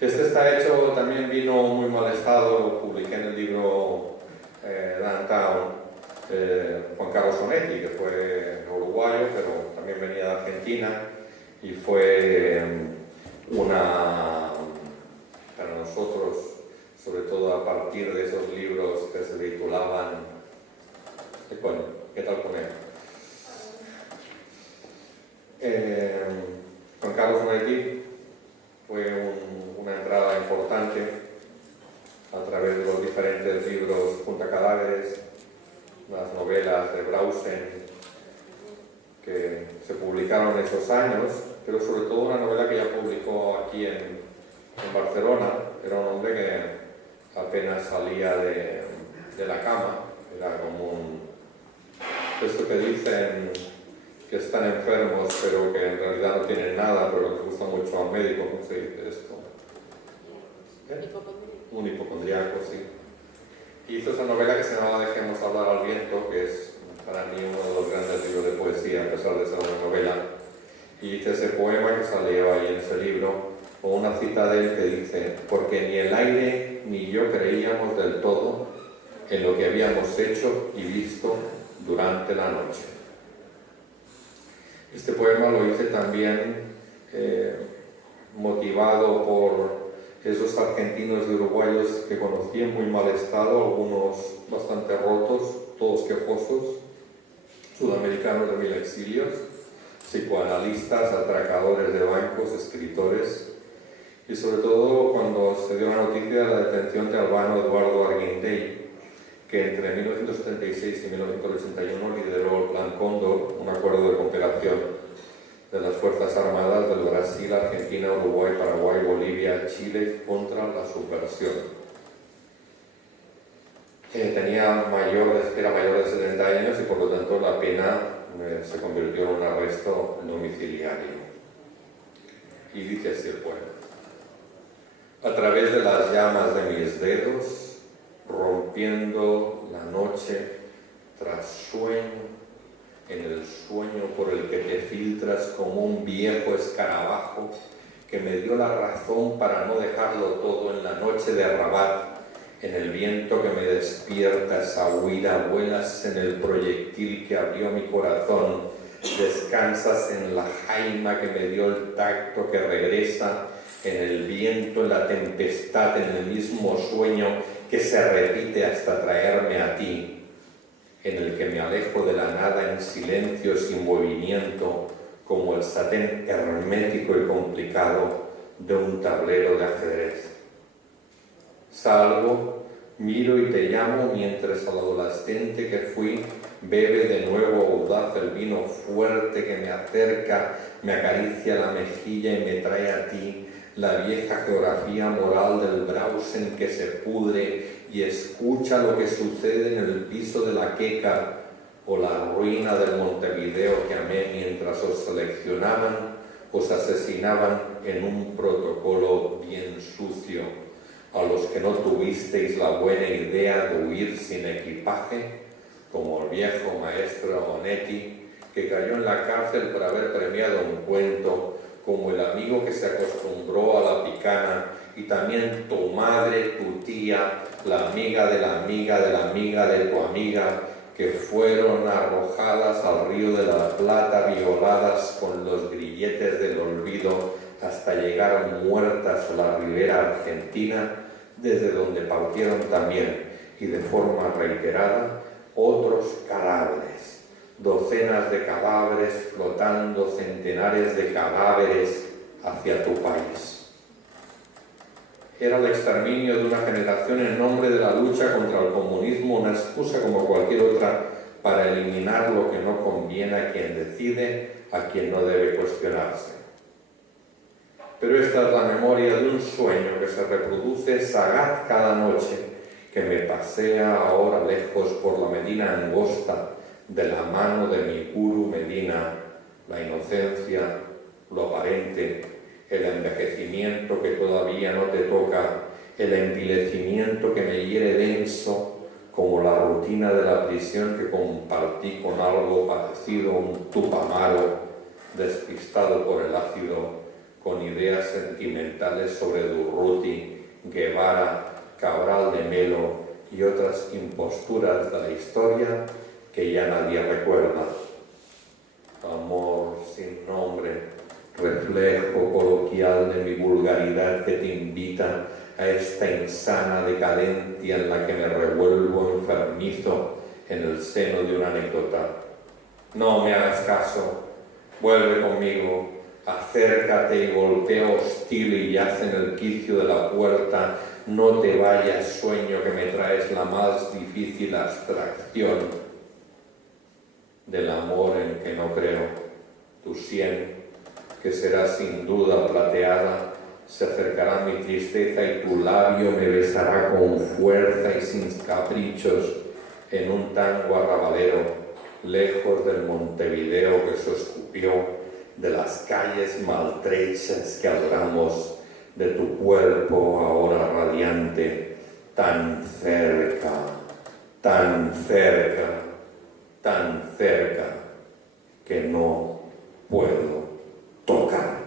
Este está hecho, también vino muy mal estado, lo publiqué en el libro Downtown, Juan Carlos Onetti, que fue uruguayo, pero también venía de Argentina, y fue para nosotros, sobre todo a partir de esos libros que se titulaban, bueno, ¿qué tal con él? Juan Carlos Onetti fue una entrada importante a través de los diferentes libros Junta Cadáveres, las novelas de Brausen que se publicaron en esos años, pero sobre todo una novela que ya publicó aquí en Barcelona. Era un hombre que apenas salía de la cama, era como esto que dicen que están enfermos pero que en realidad no tienen nada, pero les gusta mucho al médico. ¿Cómo se dice esto? Un hipocondriaco, sí. Hizo esa novela que se llamaba Dejemos hablar al viento, que es para mí uno de los grandes libros de poesía, a pesar de ser una novela. Y hice ese poema que salió ahí en ese libro, con una cita de él que dice: porque ni el aire ni yo creíamos del todo en lo que habíamos hecho y visto durante la noche. Este poema lo hice también motivado por esos argentinos y uruguayos que conocí en muy mal estado, algunos bastante rotos, todos quejosos, sudamericanos de 1000 exilios, psicoanalistas, atracadores de bancos, escritores, y sobre todo cuando se dio la noticia de la detención de Albano Eduardo Arguindey, que entre 1976 y 1981 lideró el Plan Cóndor, un acuerdo de cooperación de las Fuerzas Armadas del Brasil, Argentina, Uruguay, Paraguay, Bolivia, Chile contra la subversión. Era mayor de 70 años y por lo tanto la pena se convirtió en un arresto domiciliario. Y dice así el poema: a través de las llamas de mis dedos, rompiendo la noche tras sueño, en el sueño por el que te filtras como un viejo escarabajo que me dio la razón para no dejarlo todo en la noche de Rabat, en el viento que me despierta esa huida, vuelas en el proyectil que abrió mi corazón, descansas en la jaima que me dio el tacto que regresa, en el viento, en la tempestad, en el mismo sueño que se repite hasta traerme a ti, en el que me alejo de la nada en silencio sin movimiento, como el satén hermético y complicado de un tablero de ajedrez. Salgo, miro y te llamo mientras al adolescente que fui bebe de nuevo audaz el vino fuerte que me acerca, me acaricia la mejilla y me trae a ti, la vieja geografía moral del Brausen que se pudre y escucha lo que sucede en el piso de la Queca o la ruina del Montevideo que amé mientras os seleccionaban, os asesinaban en un protocolo bien sucio, a los que no tuvisteis la buena idea de huir sin equipaje, como el viejo maestro Onetti, que cayó en la cárcel por haber premiado un cuento, como el amigo que se acostumbró a la picana, y también tu madre, tu tía, la amiga de la amiga de la amiga de tu amiga, que fueron arrojadas al río de la Plata, violadas con los grilletes del olvido, hasta llegar muertas a la ribera argentina, desde donde partieron también, y de forma reiterada, otros cadáveres. Docenas de cadáveres flotando, centenares de cadáveres hacia tu país. Era el exterminio de una generación en nombre de la lucha contra el comunismo, una excusa como cualquier otra para eliminar lo que no conviene a quien decide, a quien no debe cuestionarse. Pero esta es la memoria de un sueño que se reproduce sagaz cada noche, que me pasea ahora lejos por la Medina angosta, de la mano de mi gurú Medina, la inocencia, lo aparente, el envejecimiento que todavía no te toca, el envilecimiento que me hiere denso, como la rutina de la prisión que compartí con algo parecido a un tupamaro, despistado por el ácido con ideas sentimentales sobre Durruti, Guevara, Cabral de Melo y otras imposturas de la historia que ya nadie recuerda. Amor sin nombre, reflejo coloquial de mi vulgaridad que te invita a esta insana decadencia en la que me revuelvo enfermizo en el seno de una anécdota. No me hagas caso, vuelve conmigo, acércate y golpea hostil y yace en el quicio de la puerta. No te vayas, sueño, que me traes la más difícil abstracción del amor en que no creo. Tu sien, que será sin duda plateada, se acercará a mi tristeza y tu labio me besará con fuerza y sin caprichos en un tango arrabalero, lejos del Montevideo que se escupió, de las calles maltrechas que adoramos, de tu cuerpo ahora radiante, tan cerca, tan cerca, tan cerca, que no puedo tocar.